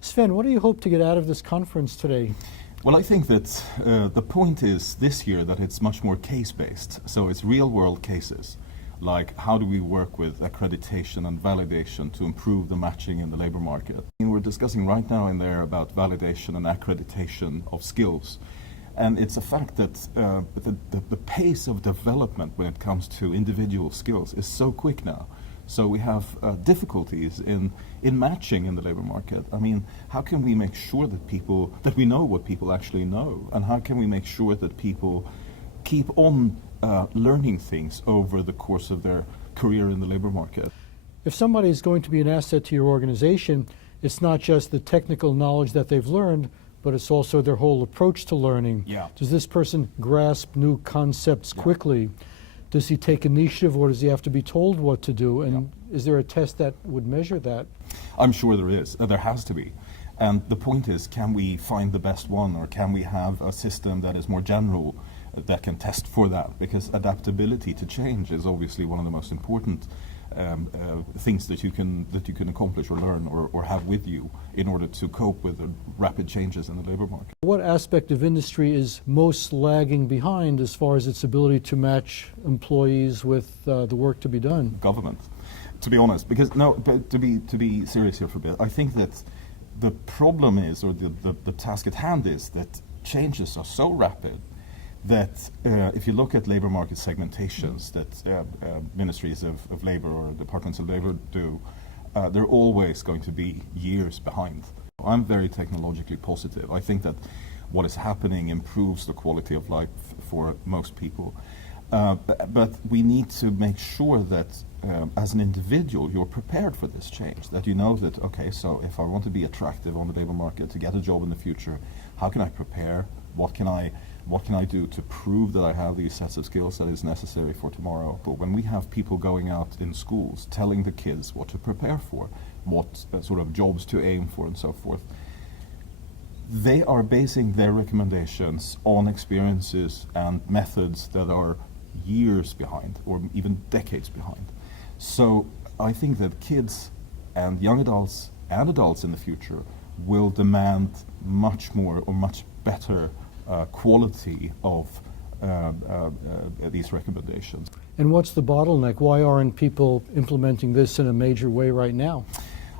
Sven, what do you hope to get out of this conference today? Well, I think that the point is this year that it's much more case-based. So it's real-world cases, like how do we work with accreditation and validation to improve the matching in the labor market. And we're discussing right now in there about validation and accreditation of skills. And it's a fact that the pace of development when it comes to individual skills is so quick now. So we have difficulties in matching in the labor market. I mean, how can we make sure that we know what people actually know? And how can we make sure that people keep on learning things over the course of their career in the labor market? If somebody is going to be an asset to your organization, it's not just the technical knowledge that they've learned, but it's also their whole approach to learning. Yeah. Does this person grasp new concepts quickly? Does he take initiative, or does he have to be told what to do? And is there a test that would measure that? I'm sure there is. There has to be. And the point is, can we find the best one, or can we have a system that is more general that can test for that? Because adaptability to change is obviously one of the most important things that you can accomplish or learn or have with you in order to cope with the rapid changes in the labor market. What aspect of industry is most lagging behind as far as its ability to match employees with the work to be done? Government, to be honest, because but to be serious here for a bit, I think that the problem is, or the task at hand is, that changes are so rapid that if you look at labor market segmentations that ministries of labor or departments of labor do, they're always going to be years behind. I'm very technologically positive. I think that what is happening improves the quality of life for most people. But we need to make sure that as an individual you're prepared for this change, that you know that, okay, so if I want to be attractive on the labor market to get a job in the future, how can I prepare? What can I do to prove that I have these sets of skills that is necessary for tomorrow? But when we have people going out in schools telling the kids what to prepare for, what sort of jobs to aim for and so forth, they are basing their recommendations on experiences and methods that are years behind or even decades behind. So I think that kids and young adults and adults in the future will demand much more or much better quality of these recommendations. And what's the bottleneck? Why aren't people implementing this in a major way right now?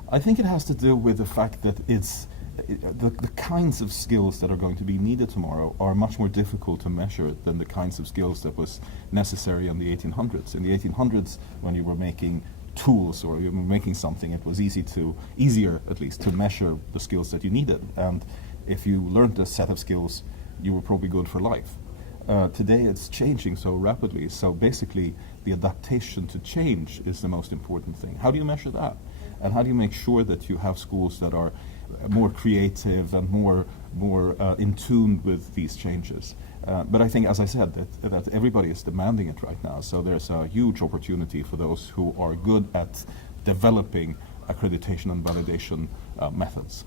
I think it has to do with the fact that the kinds of skills that are going to be needed tomorrow are much more difficult to measure than the kinds of skills that was necessary in the 1800s. In the 1800s, when you were making tools or you were making something, it was easier at least to measure the skills that you needed. And if you learned a set of skills, you were probably good for life. Today it's changing so rapidly, so basically the adaptation to change is the most important thing. How do you measure that? And how do you make sure that you have schools that are more creative and more in tune with these changes? But I think, as I said, that everybody is demanding it right now, so there's a huge opportunity for those who are good at developing accreditation and validation methods.